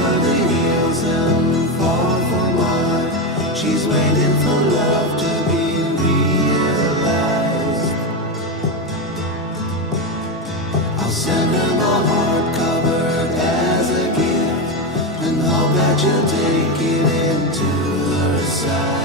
over the hills and far from wide. She's waiting for love to be realized. I'll send her my heart covered as a gift, and hope that you'll take it into her side.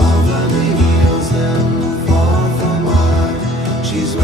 Over the hills and far from wide, she's